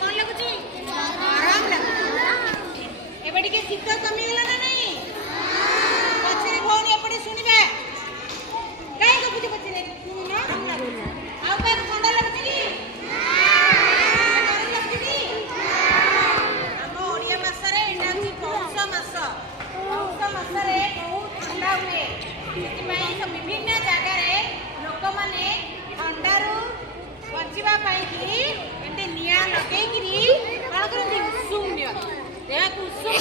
पड़िले कौन लगुची आराम लगुची एबे टिके शीत कमी गेला ना नहीं पछरे भौनी एपटे सुनिबे काई लगुची पछरे सुनुना आउ का ठंडा लगुची की गरम लगुची की हम ओडिया मासरे एटा की पौष मासरे बहुत ठंडा हुए ସେଥିପାଇଁ ବିଭିନ୍ନ ଜାଗାରେ ଲୋକମାନେ ଥଣ୍ଡାରୁ ବଞ୍ଚିବା ପାଇଁକି ଏମିତି ନିଆଁ ଲଗେଇକିରି କ'ଣ କରନ୍ତି ଉଷୁମ ନିଅନ୍ତି ଦେହକୁ ଉଷୁମ